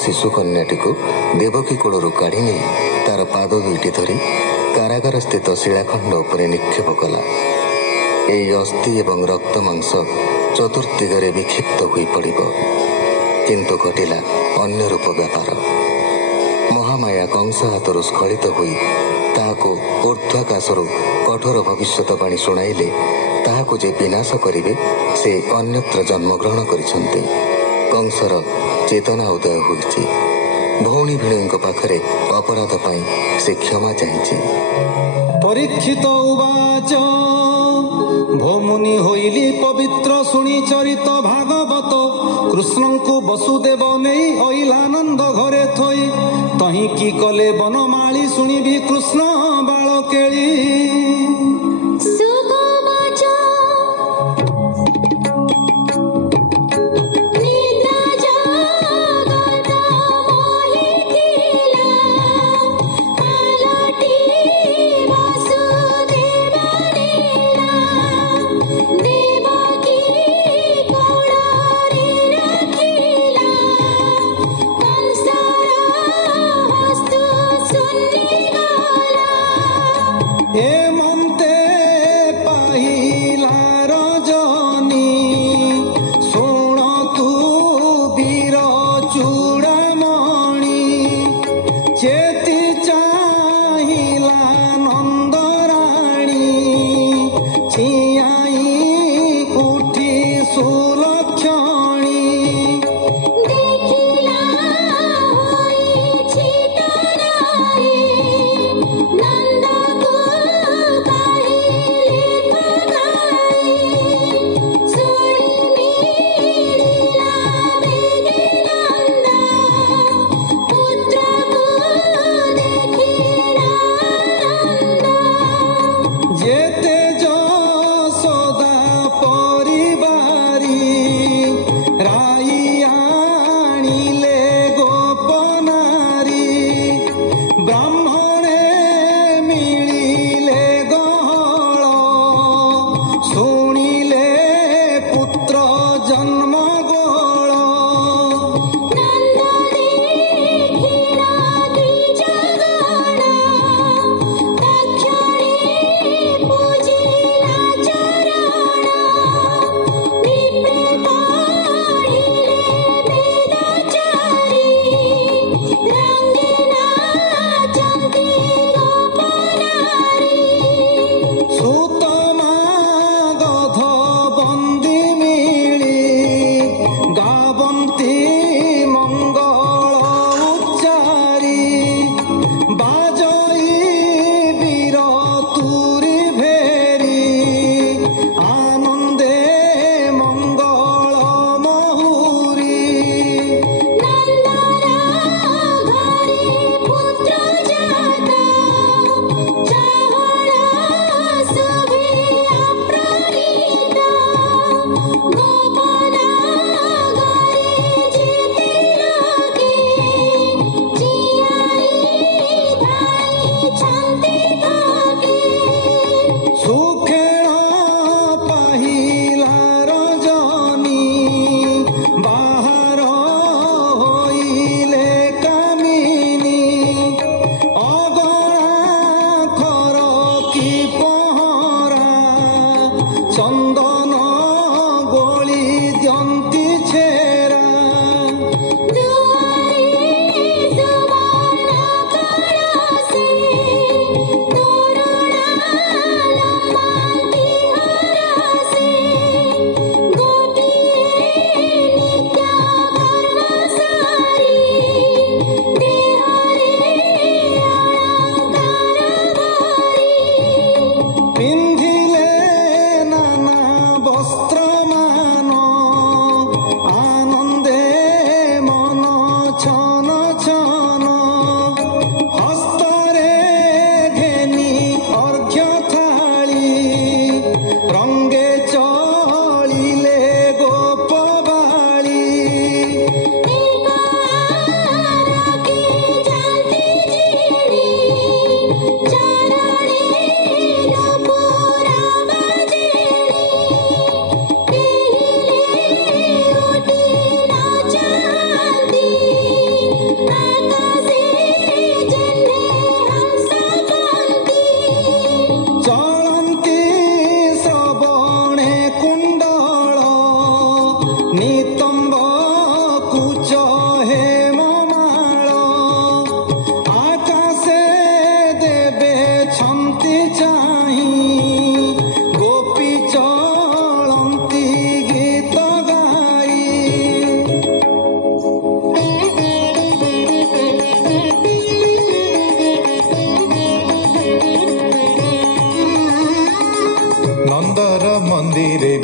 शिशु कन्याटी को देवकी कोलू काढ़ी नहीं तार पाद दुईटी धरी कारागार स्थित शिलाखंड उपर निक्षेप कला। यही अस्थि एवं रक्त मांस चतुर्दिगरे विक्षिप्त हो पड़ब, किंतु घटिला अन्य रूप व्यापार। महामाया कंस हाथरू स्खलित होई ताहाको ऊर्ध्वाकाशरू कठोर भविष्यतवाणी शुणाइले ताहाको जे विनाश करिवे से अन्यत्र जन्मग्रहण करिसंते। कंसर चेतना उदय होइछि। भौणी भिणीଙ୍କ पाखरे अपराध पाई से क्षमा चाहिछि। परीक्षित उवाच भौमुनि होइली पवित्र शुणी चरित भागवत कृष्णଙ୍କୁ वसुदेव ନେଇ ଅଇଲାନନ୍ଦ ଘରେ ଥୋଇ ତହିଁ କି କଲେ ବନମାଳି ଶୁଣିବି କୃଷ୍ଣ ବାଳ କେଳି।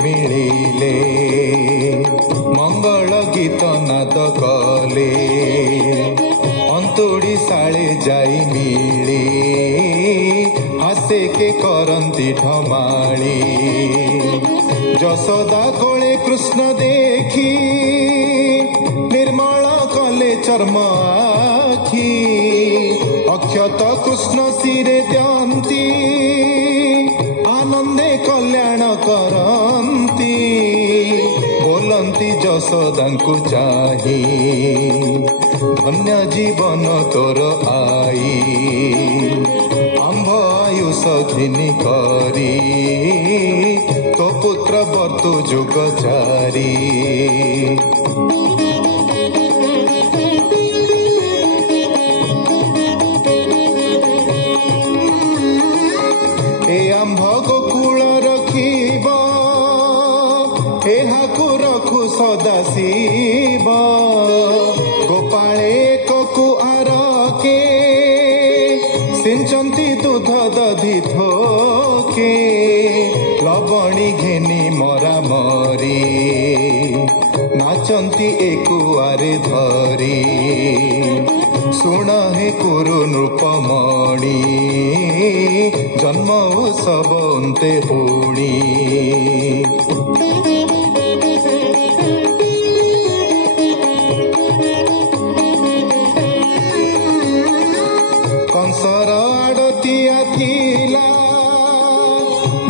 मिलिले मंगल गीत नाद कले अंतुड़ी शाले जाई मिली हासे के करंती ढमाली जशोदा कोले कृष्ण देखी निर्मल कले चर्म आखी अक्षत कृष्ण सिरे द्यंती आनंदे कल्याण करंती बोलंती जशोदांकु चाही धन्य जीवन तोर आई आंभ आयुष घिनी करी तो पुत्र बर्तु जुग चारी ए आंभ गोकुल रखिब एहाकु रखु सदा शिव गोपाळे ककु आरके सिंचंती दूध दधि थोके लवणी घेनी मरा मरी नाचंती एकुआरे धरी सुण हे कुरु नृपमणि जन्म उत्सव अंते पुणी कंसर आड़तिया थिला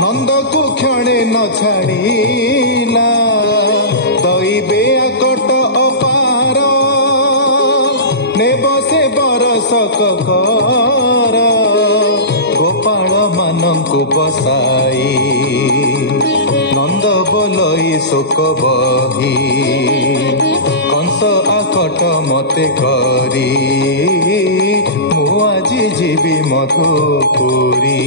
नंद को क्षणे न छाड़ीला दैबे आकट अपार नेब से बरस कर गोपाल मानंकु बसाई नंद बोलई शोक बही कंस आकट मते करी मु आज जीवी मधुपुरी।